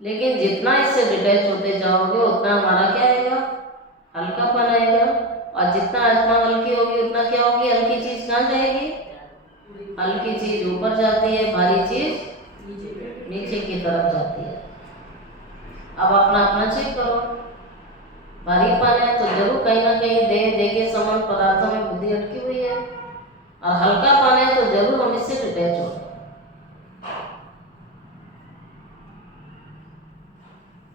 लेकिन जितना इससे डिटैच होते जाओगे उतना हमारा क्या आएगा? हल्कापन आएगा। और जितना आत्मा हल्की होगी उतना क्या होगी? हल्की चीज कहाँ जाएगी? हल्की चीज ऊपर जाती है, भारी चीज नीचे की तरफ जाती है। अब अपना अपना चेक करो। भारी पान है तो जरूर कहीं ना कहीं देह के समान पदार्थों में बुद्धि अटकी हुई है, और हल्का पान है तो जरूर हम इससे डिटैच हो।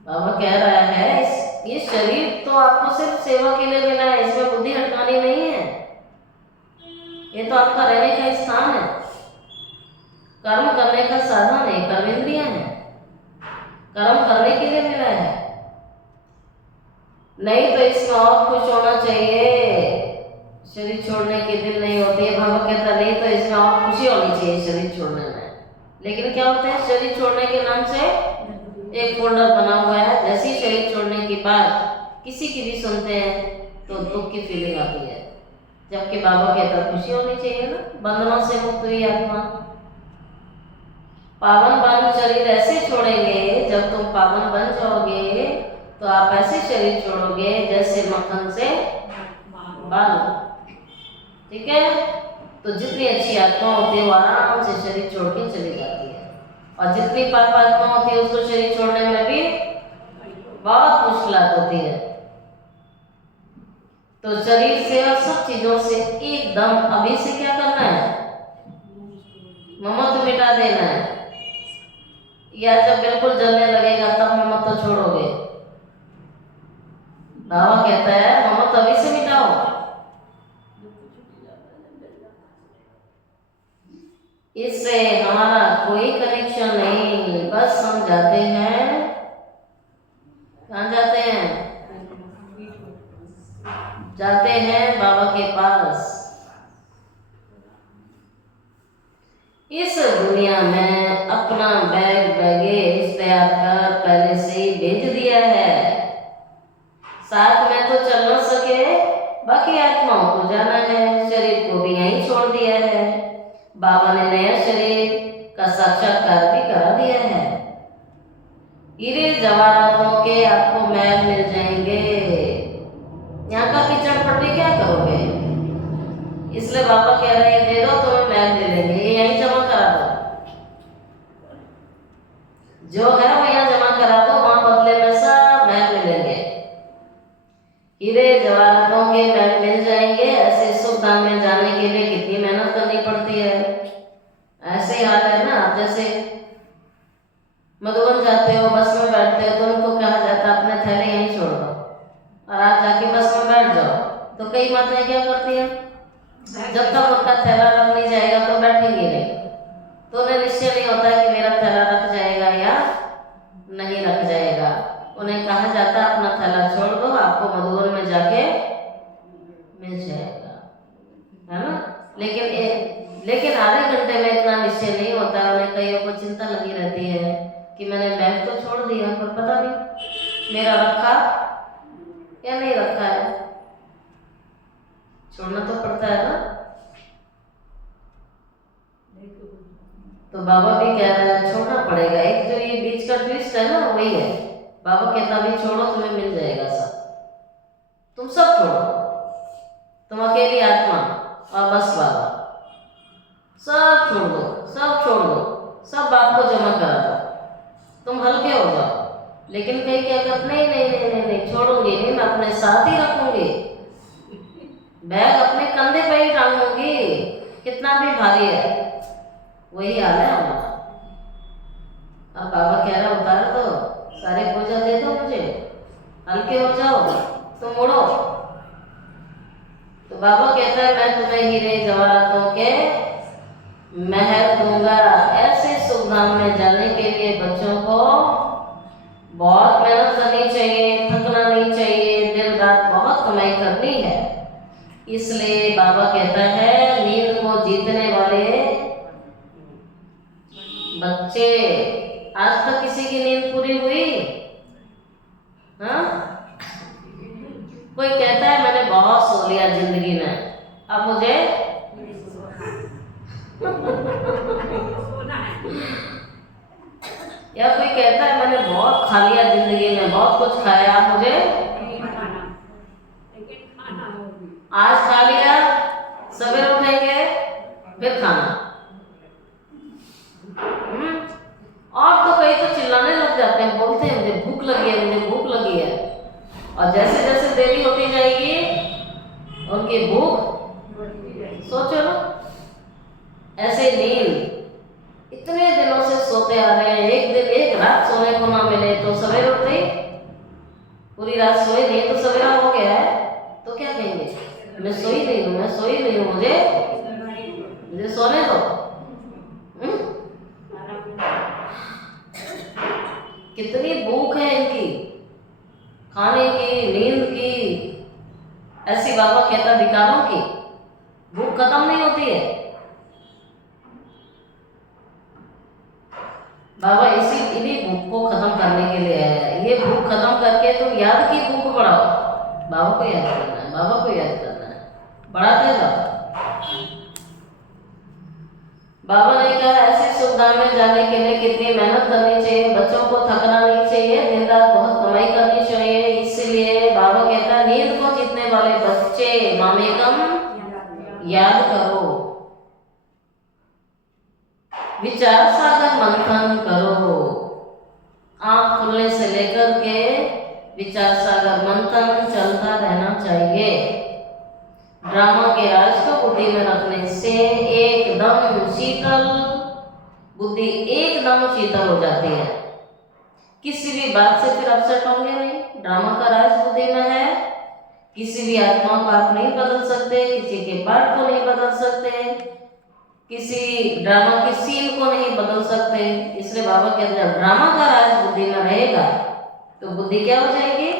बाबा कह रहा है ये शरीर तो आपको सिर्फ सेवा के लिए मिला है, इसमें बुद्धि हटकानी नहीं है। ये तो आपका रहने का स्थान है, कर्म करने का साधन है, कर्मेंद्रियां हैं, कर्म करने के लिए मिला है। नहीं तो इसमें और कुछ होना चाहिए। शरीर छोड़ने की दिल नहीं होती है। बाबा कहता नहीं तो इसमें और खुशी होनी चाहिए शरीर छोड़ने में। लेकिन क्या होता है, शरीर छोड़ने के नाम से एक फोल्डर बना हुआ है। जैसे ही शरीर छोड़ने की बात किसी की भी सुनते हैं तो दुख की फीलिंग आती है, जबकि बाबा कहता खुशी होनी चाहिए ना। बंधनों से मुक्त हुई आत्मा। पावन बन शरीर ऐसे छोड़ेंगे, जब तुम पावन बन जाओगे तो आप ऐसे शरीर छोड़ोगे जैसे मक्खन से बाल। ठीक है, तो जितनी अच्छी आत्मा होती है वो आराम से शरीर छोड़ के चली जाती है, और जितनी पाप आत्मा होती है उसको शरीर छोड़ने में भी बहुत मुश्किलात होती है। तो शरीर से और सब चीजों से एकदम अभी से क्या करना है, ममत्व मिटा देना है, या जब बिल्कुल जलने लगेगा तब ममत्व छोड़ोगे? बाबा कहता है ममत्व अभी से मिटाओ। इससे हमारा कोई कनेक्शन नहीं, बस हम जाते हैं, कहाँ जाते हैं? जाते हैं बाबा के पास। इस दुनिया में अपना बैग बैगेज तैयार कर पहले से ही भेज दिया है, साथ में तो चल न सके, बाकी आत्माओं को जाना है, शरीर को भी यहीं छोड़ दिया है। बाबा ने नया शरीर का साक्षात्कार भी करा दिया है। हीरे जवाहरातों के आपको महल मिल जाएंगे, यहाँ का कीचड़ पट्टी क्या करोगे? इसलिए बाबा कह रहे हैं दे दो तुम्हें महल मिलेंगे, ये यहीं जमा करा दो, जो है वो यहाँ जमा करा दो, वहां बदले में सब महल मिलेंगे, हीरे जवाहरातों के महल मिल जाएंगे। ऐसे सुख धाम में जाने के लिए कितनी मेहनत करनी पड़ती है। ऐसे ही हाल है ना, आप जैसे मधुबन जाते हो, बस में बैठते हो तो उनको कहा जाता है अपने थैले यहीं छोड़ दो और आप जाके बस में बैठ जाओ। तो कई माताएं क्या करती हैं, जब तक उनका थैला रख नहीं जाएगा तो बैठेंगी नहीं, तो उन्हें निश्चय नहीं होता है कि मेरा थैला रख जाएगा या नहीं रख जाएगा। उन्हें कहा जाता है अपना थैला छोड़ दो, आपको मधुबन में जाके मिल जाएगा, है ना। लेकिन आधे घंटे में इतना निश्चय नहीं होता है। उन्हें कईयों को चिंता लगी रहती है कि मैंने बैग तो छोड़ दिया पर पता नहीं मेरा रखा या नहीं रखा है। छोड़ना तो पड़ता है ना। तो बाबा भी कह रहे हैं छोड़ना पड़ेगा। एक जो ये बीच का ट्विस्ट है ना वही है, बाबा कहता भी छोड़ो तुम्हें मिल जाएगा सब, तुम सब छोड़ो, तुम अकेली आत्मा और बस बाबा, सब छोड़ दो, सब छोड़ दो, सब बाप को जमा करा दो, तुम हल्के हो जाओ। लेकिन कहीं क्या कर नहीं नहीं नहीं नहीं नहीं छोड़ूंगी नहीं, मैं अपने साथ ही रखूंगी, बैग अपने कंधे पे ही टांगूंगी, कितना भी भारी है। वही हाल है हमारा। अब बाबा कह रहा उतार दो, सारे बोझा दे दो मुझे, हल्के हो जाओ, तुम मुड़ो। तो बाबा कहता है मैं तुम्हें हीरे जवाहरातों के महल दूंगा। ऐसे सुख धाम में जाने के लिए बच्चों को बहुत मेहनत करनी चाहिए, थकना नहीं चाहिए, दिन रात बहुत कमाई करनी है। इसलिए बाबा कहता है नींद को जीतने वाले बच्चे, आज तक किसी की नींद पूरी हुई? हाँ, कोई कहता है मैंने बहुत सो लिया जिंदगी में, अब मुझे या कोई कहता है मैंने बहुत खा लिया जिंदगी में, बहुत कुछ खाया, अब मुझे आज खा लिया, सवेरे उठेंगे फिर खाना। और तो कई तो चिल्लाने लग जाते हैं, बोलते हैं मुझे भूख लगी है, मुझे भूख लगी है। और जैसे जैसे देरी होती जाएगी उनकी भूख, सोचो ना, ऐसे नींद इतने दिनों से सोते आ रहे हैं, एक दिन एक रात सोने को ना मिले तो सवेरे उठते, पूरी रात सोए नहीं तो सवेरा हो गया है तो क्या कहेंगे, मैं सोई नहीं हूँ, मैं सोई नहीं हूँ, मुझे सोने दो। कितनी भूख है इनकी, खाने की, नींद की। ऐसी बाबा कहता विकारों की भूख खत्म नहीं होती है। बाबा इन्हीं भूख को खत्म करने के लिए है। ये भूख खत्म करके तुम याद की भूख बढ़ाओ, बाबा को याद करना है, बाबा को याद करना है, बढ़ाते जाओ। बाबा ने कहा ऐसे सुख धाम में जाने के लिए कितनी मेहनत करनी चाहिए, बच्चों को थकना नहीं चाहिए, दिन रात बहुत कमाई करनी चाहिए। इसलिए बाबा कहता है नींद को जीतने वाले बच्चे मामेकम याद करो। विचार सागर मंथन करो। आँख खुलने से लेकर के विचार सागर मंथन चलता रहना चाहिए। ड्रामा के राज को बुद्धि में रखने से एकदम शीतल बुद्धि एकदम शीतल हो जाती है। किसी भी बात से फिर अपसेट होंगे नहीं। ड्रामा का राज बुद्धि में है। किसी भी आत्मा को आप नहीं बदल सकते, किसी के पार्ट को नहीं बदल सकते, किसी ड्रामा की सीन को नहीं बदल सकते। इसलिए बाबा कहते हैं ड्रामा का राज बुद्धि में रहेगा तो बुद्धि क्या हो जाएगी?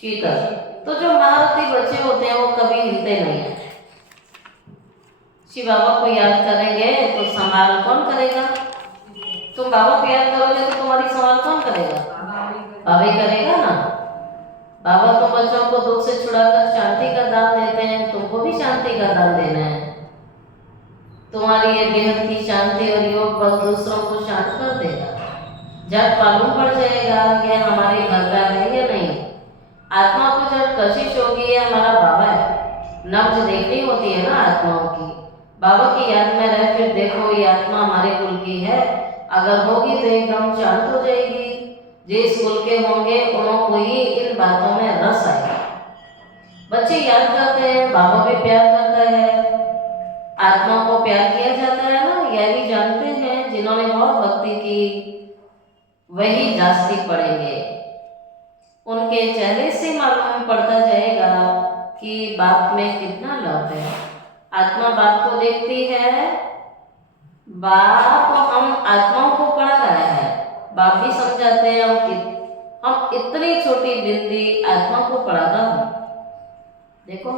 शीतल। तो जो महारथी बच्चे होते हैं वो कभी हिलते नहीं है। शिव बाबा को याद करेंगे तो संभाल कौन करेगा? तुम बाबा को याद करोगे तो तुम्हारी संभाल कौन करेगा? बाबा ही करेगा ना। बाबा तो बच्चों को दुख से छुड़ाकर शांति का दान देते हैं, तुमको भी शांति का दान देना है। तुम्हारी ये बेहद की शांति और योग बल दूसरों को शांत कर देगा। जब मालूम पड़ जाएगा कि हमारे घर का है या नहीं। आत्मा को जब कशिश होगी ये हमारा बाबा है, नब्ज देखनी होती है ना आत्माओं की। बाबा की याद में रह फिर देखो ये आत्मा हमारे कुल की है, अगर होगी तो एकदम शांत हो जाएगी। जिस कुल के होंगे उनको ही इन बातों में रस आएगा। बच्चे याद करते हैं, बाबा भी प्यार करता है, आत्मा को प्यार किया जाता है ना, यह भी जानते हैं। जिन्होंने बहुत भक्ति की वही जास्ती पड़ेंगे। उनके चेहरे से मालूम पड़ता जाएगा कि बाप में कितना लव है। आत्मा बाप को देखती है, बाप हम आत्माओं को पढ़ा रहा है। बाप भी समझाते हैं हम इतनी छोटी बिंदी आत्मा को पढ़ाता हूँ। देखो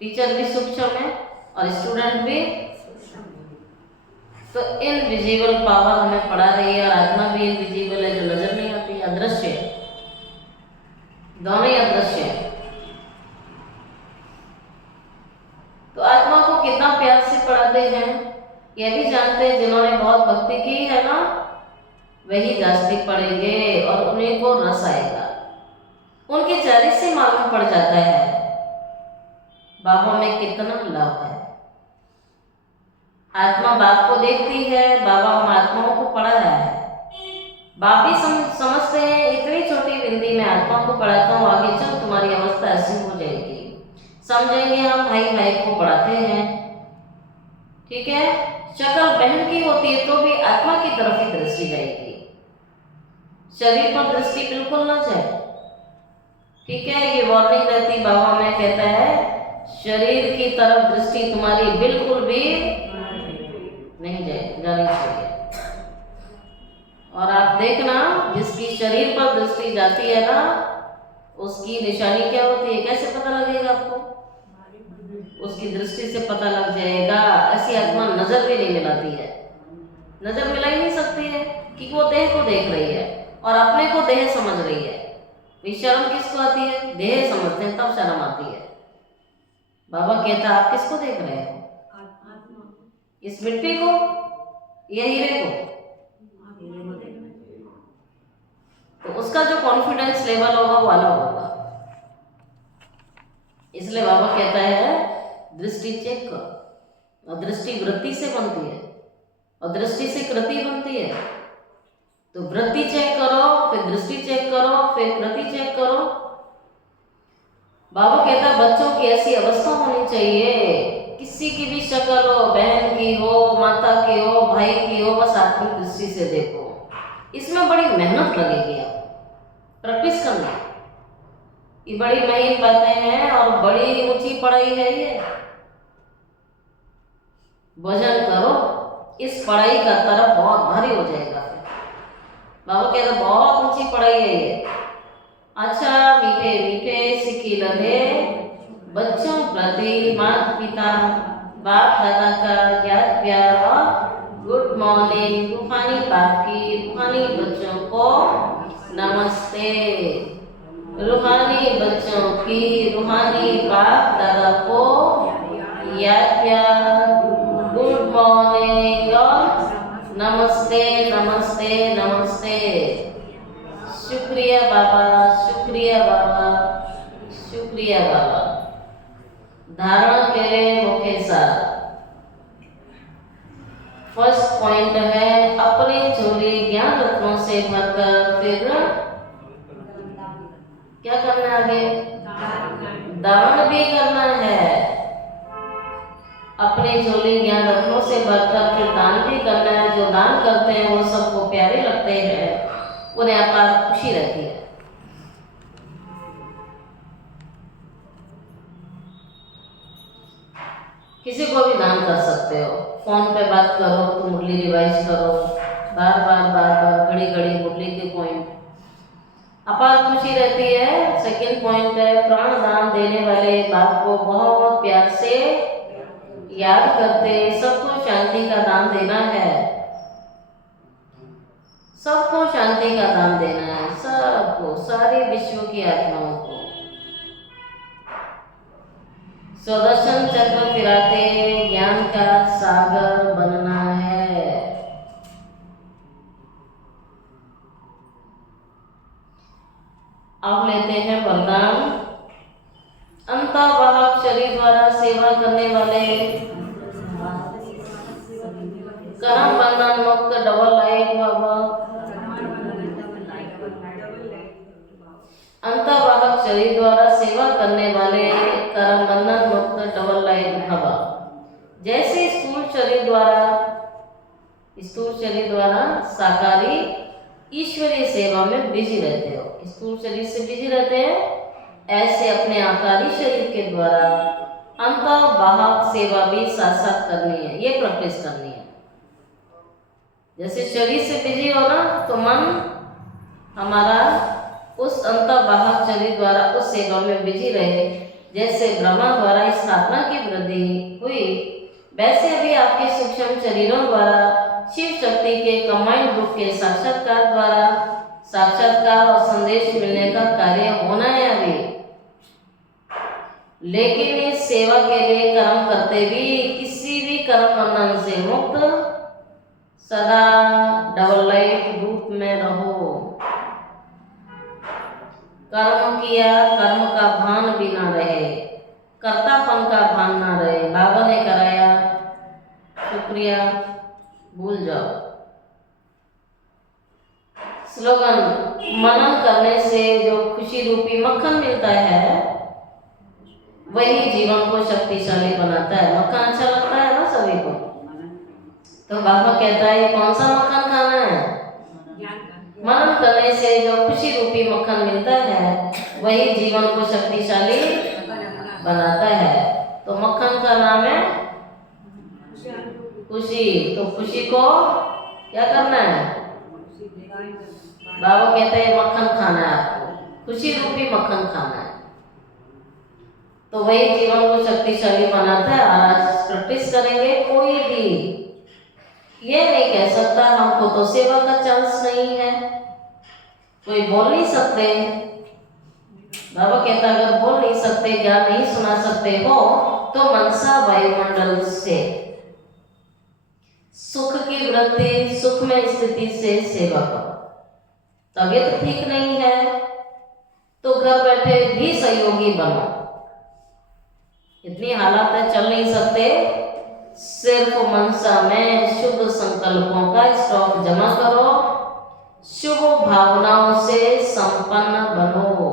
टीचर भी सूक्ष्म है और स्टूडेंट भी, तो इनविजिबल पावर हमें पढ़ा रही है और आत्मा भी इनविजिबल है, जो नजर नहीं आती, अदृश्य है, दोनों ही अदृश्य है। तो आत्मा को कितना प्यार से पढ़ाते हैं यह भी जानते हैं। जिन्होंने बहुत भक्ति की है ना वही जास्ती पढ़ेंगे और उन्हीं को रस आएगा। उनके चेहरे से मालूम पड़ जाता है बाबा में कितना लव है। आत्मा बाप को देखती है, बाबा हम आत्माओं को पढ़ा रहा है। बाप भी समझते हैं इतनी छोटी बिंदी में आत्मा को पढ़ाता हूँ, आगे चल तुम्हारी अवस्था ऐसी हो जाएगी। समझेंगे हम भाई भाई को पढ़ाते हैं, ठीक है। शक्ल बहन की होती है तो भी आत्मा की तरफ ही दृष्टि जाएगी, शरीर पर दृष्टि बिल्कुल न जाए, ठीक है। ये वार्निंग रहती बाबा में कहता है शरीर की तरफ दृष्टि तुम्हारी बिल्कुल भी नहीं जानी चाहिए। और आप देखना जिसकी शरीर पर दृष्टि जाती है ना उसकी निशानी क्या होती है, कैसे पता लगेगा आपको? उसकी दृष्टि से पता लग जाएगा। ऐसी आत्मा नजर भी नहीं मिलाती है, नजर मिला ही नहीं सकती है कि वो देह को देख रही है और अपने को देह समझ रही है। शर्म किसको आती है? देह समझते हैं तब शर्म आती है। बाबा कहता आप किसको देख रहे हो? इस मिट्टी को या हीरे को? तो उसका जो कॉन्फिडेंस लेवल होगा वो अलग होगा। इसलिए बाबा कहता है दृष्टि चेक करो। और दृष्टि वृत्ति से बनती है और दृष्टि से कृति बनती है। तो वृत्ति चेक करो, फिर दृष्टि चेक करो, फिर कृति चेक करो। बाबा कहता है बच्चों की ऐसी अवस्था होनी चाहिए, किसी की भी शक्ल हो, बहन की हो, माता की हो, भाई की हो, बस आत्मिक दृष्टि से देखो। इसमें बड़ी मेहनत लगेगी, आप प्रैक्टिस करना। ये बड़ी महीन बातें हैं और बड़ी ऊंची पढ़ाई है ये। भजन करो, इस पढ़ाई का तरफ बहुत भारी हो जाएगा। बाबा कहते बहुत ऊंची पढ़ाई है ये। अच्छा मीठे मीठे सिक्की लगे बच्चों प्रति माता पिता बाप दादा का ज्ञान प्यार और गुड मॉर्निंग। रूहानी बाप की, रूहानी बच्चों को नमस्ते। रूहानी बच्चों की, रूहानी बाप दादा को याद प्यार, गुड मॉर्निंग और नमस्ते नमस्ते नमस्ते। शुक्रिया बाबा, शुक्रिया बाबा, शुक्रिया बाबा। धारण के लिए मुख्य सार फर्स्ट पॉइंट है अपनी झोली ज्ञान रत्नों से भरकर, फिर क्या करना है आगे? दान भी करना है। अपनी झोली ज्ञान रत्नों से भरकर फिर दान भी करना है। जो दान करते हैं वो सबको प्यारे लगते हैं, उन्हें अपार खुशी रहती है। किसी को भी दान कर सकते हो, फोन पे बात करो तो मुरली रिवाइज करो, बार बार घड़ी घड़ी मुरली के पॉइंट, अपार खुशी रहती है। सेकंड पॉइंट है प्राण दान देने वाले बाप को बहुत प्यार से याद करते, सबको शांति का दान देना है, सबको शांति का दान देना है, सबको, सारे विश्व की आत्माओं को। सुदर्शन चक्र फिराते ज्ञान का सागर बनना है। अब लेते हैं वरदान। अंतर्वाहक शरीर द्वारा सेवा करने वाले कर्म बंधन मुक्त डबल लाइट बाबा। अंतर्वाहक शरीर द्वारा सेवा करने वाले कर्म बंधन मुक्त डबल लाइट भवा। जैसे स्थूल शरीर द्वारा साकारी ईश्वरीय सेवा में बिजी रहते हो, स्थूल शरीर से बिजी रहते हैं, ऐसे अपने आकारी शरीर के द्वारा अंतर्वाहक सेवा भी साथ साथ करनी है, ये प्रैक्टिस करनी है। जैसे शरीर से बिजी हो ना तो मन हमारा उस अंतर्वाहक शरीर द्वारा उस सेवा में बिजी रहे। जैसे ब्रह्मा द्वारा स्थापना की वृद्धि हुई, वैसे भी आपके सूक्ष्म शरीरों द्वारा शिव शक्ति के कंबाइंड रूप के साक्षात्कार द्वारा साक्षात्कार और संदेश मिलने का कार्य होना है अभी। लेकिन इस सेवा के लिए कर्म करते भी किसी भी कर्म बंधन से मुक्त सदा डबल लाइट रूप में रहो। कर्म किया, कर्म का भान भी ना रहे, कर्तापन का भान ना रहे। बाबा ने कराया, शुक्रिया, भूल जाओ। स्लोगन, मनन करने से जो खुशी रूपी मक्खन मिलता है वही जीवन को शक्तिशाली बनाता है। मक्खन अच्छा लगता है ना सभी को, तो बाबा कहता है कौन सा मक्खन खाना है? मनन करने से जो खुशी रूपी मक्खन मिलता है वही जीवन को शक्तिशाली बनाता है। तो मक्खन का नाम है खुशी। तो खुशी को क्या करना है? बाबा कहते हैं मक्खन खाना है आपको, खुशी रूपी मक्खन खाना है, तो वही जीवन को शक्तिशाली बनाता है। आज प्रैक्टिस करेंगे। कोई भी ये नहीं कह सकता हमको तो सेवा का चांस नहीं है, कोई बोल नहीं सकते। बाबा कहता अगर बोल नहीं सकते, ज्ञान नहीं सुना सकते हो तो मनसा वायुमंडल से सुख की वृत्ति, सुख में स्थिति से सेवा करो। तबीयत ठीक नहीं है तो घर बैठे भी सहयोगी बनो। इतनी हालात है, चल नहीं सकते, सिर्फ मनसा में शुभ संकल्पों का स्टॉक जमा करो, शुभ भावनाओं से संपन्न बनो।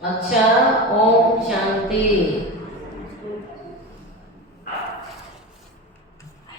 अच्छा, ओम